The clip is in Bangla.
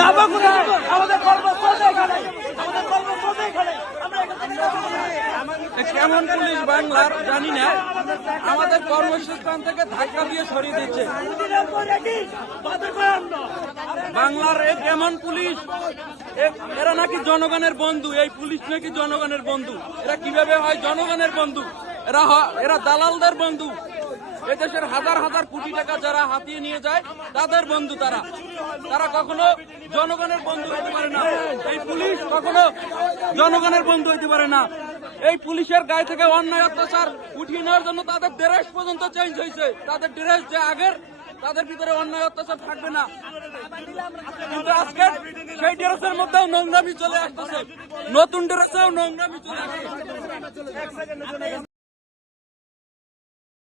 যাবো কোথায়? আমাদের কর্মস্থল এখানে, আমাদের কর্মস্থল এখানে। কেমন পুলিশ বাংলার জানি না, আমাদের কর্মসংস্থান থেকে ধাক্কা দিয়ে সরিয়ে দিচ্ছে। বাংলার এ কেমন পুলিশ? এরা নাকি জনগণের বন্ধু, এই পুলিশ নাকি জনগণের বন্ধু। এরা কিভাবে হয় জনগণের বন্ধু? এরা দালালদের বন্ধু। এদেশের হাজার হাজার কোটি টাকা যারা হাতিয়ে নিয়ে যায় তাদের বন্ধু তারা। তারা কখনো জনগণের বন্ধু হতে পারে না। এই পুলিশ কখনো জনগণের বন্ধু হতে পারে না। এই পুলিশের গায়ে থেকে অন্যায় অত্যাচার উঠিয়ে নেওয়ার জন্য তাদের ড্রেস পর্যন্ত চেঞ্জ হয়েছে। তাদের ড্রেস যে আগের, তাদের ভিতরে অন্যায় অত্যাচার থাকবে না। কিন্তু আজকে সেই ড্রেসের মধ্যেও নোংরামি চলে আসতেছে, নতুন ড্রেসেও নোংরামি চলে আসছে।